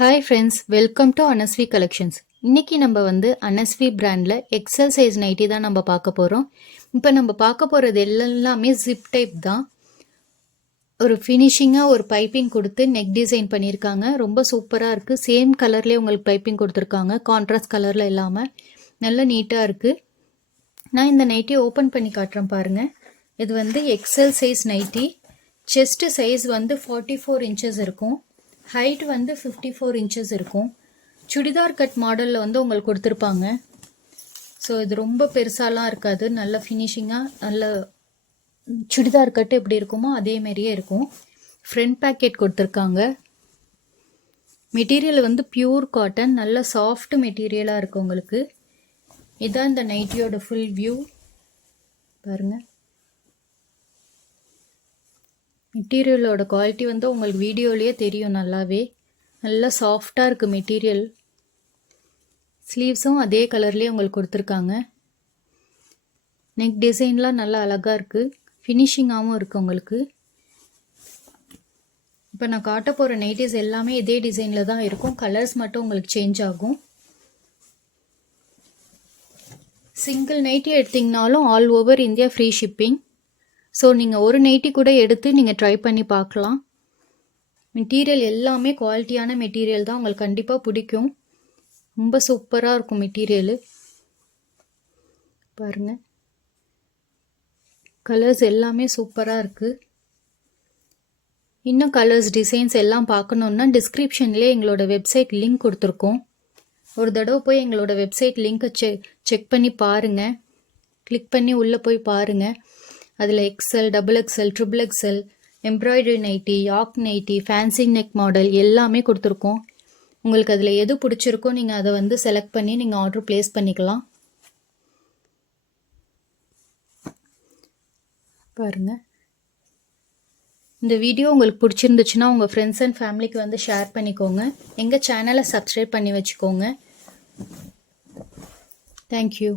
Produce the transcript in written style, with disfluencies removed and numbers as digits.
Hi friends, welcome to Anasvi collections. இன்றைக்கி நம்ம வந்து அனஸ்வி பிராண்டில் எக்ஸல் சைஸ் நைட்டி தான் நம்ம பார்க்க போகிறோம். இப்போ நம்ம பார்க்க போகிறது எல்லாமே ஜிப் டைப் தான். ஒரு ஃபினிஷிங்காக ஒரு பைப்பிங் கொடுத்து நெக் டிசைன் பண்ணியிருக்காங்க. ரொம்ப சூப்பராக இருக்குது. சேம் கலர்லேயே உங்களுக்கு பைப்பிங் கொடுத்துருக்காங்க. கான்ட்ராஸ்ட் கலரில் இல்லாமல் நல்லா நீட்டாக இருக்குது. நான் இந்த நைட்டியை ஓப்பன் பண்ணி காட்டுறேன் பாருங்கள். இது வந்து XL size nighty. Chest size வந்து 44 இன்ச்சஸ் இருக்கும். ஹைட் வந்து 54 இன்ச்சஸ் இருக்கும். சுடிதார் கட் மாடலில் வந்து உங்களுக்கு கொடுத்துருப்பாங்க. ஸோ இது ரொம்ப பெருசாலாம் இருக்காது. நல்ல ஃபினிஷிங்காக நல்ல சுடிதார் கட் எப்படி இருக்குமோ அதே மாதிரியே இருக்கும். ஃப்ரண்ட் பேக்கெட் கொடுத்துருக்காங்க. மெட்டீரியல் வந்து பியூர் காட்டன், நல்ல சாஃப்ட் மெட்டீரியலாக இருக்குது உங்களுக்கு. இதுதான் இந்த நைட்டியோட ஃபுல் வியூ பாருங்கள். மெட்டீரியலோட குவாலிட்டி வந்து உங்களுக்கு வீடியோலேயே தெரியும் நல்லாவே. நல்லா சாஃப்டாக இருக்குது மெட்டீரியல். ஸ்லீவ்ஸும் அதே கலர்லேயே உங்களுக்கு கொடுத்துருக்காங்க. நெக் டிசைன்லாம் நல்லா அழகாக இருக்குது. ஃபினிஷிங்காகவும் இருக்குது உங்களுக்கு. இப்போ நான் காட்ட போகிற நைட்டிஸ் எல்லாமே இதே டிசைனில் தான் இருக்கும். கலர்ஸ் மட்டும் உங்களுக்கு சேஞ்ச் ஆகும். சிங்கிள் நைட்டி எடுத்திங்கனாலும் all over India free shipping. So நீங்கள் ஒரு நைட்டி கூட எடுத்து நீங்கள் ட்ரை பண்ணி பார்க்கலாம். மெட்டீரியல் எல்லாமே குவாலிட்டியான மெட்டீரியல் தான். உங்களுக்கு கண்டிப்பாக பிடிக்கும். ரொம்ப சூப்பராக இருக்கும் மெட்டீரியலு. பாருங்கள், கலர்ஸ் எல்லாமே சூப்பராக இருக்குது. இன்னும் கலர்ஸ் டிசைன்ஸ் எல்லாம் பார்க்கணுன்னா டிஸ்கிரிப்ஷன்லேயே எங்களோட வெப்சைட் லிங்க் கொடுத்துருக்கோம். ஒரு தடவை போய் எங்களோட வெப்சைட் லிங்க்கை செக் பண்ணி பாருங்கள். கிளிக் பண்ணி உள்ளே போய் பாருங்கள். அதில் XL, double XL, triple XL, embroidery nighty, யாக் நைட்டி, ஃபேன்சி நெக் மாடல் எல்லாமே கொடுத்துருக்கோம். உங்களுக்கு அதில் எது பிடிச்சிருக்கோ நீங்கள் அதை வந்து செலக்ட் பண்ணி நீங்கள் ஆர்டர் ப்ளேஸ் பண்ணிக்கலாம். பாருங்கள், இந்த வீடியோ உங்களுக்கு பிடிச்சிருந்துச்சுன்னா உங்கள் ஃப்ரெண்ட்ஸ் அண்ட் ஃபேமிலிக்கு வந்து ஷேர் பண்ணிக்கோங்க. எங்கள் சேனலை சப்ஸ்கிரைப் பண்ணி வச்சுக்கோங்க. தேங்க்யூ.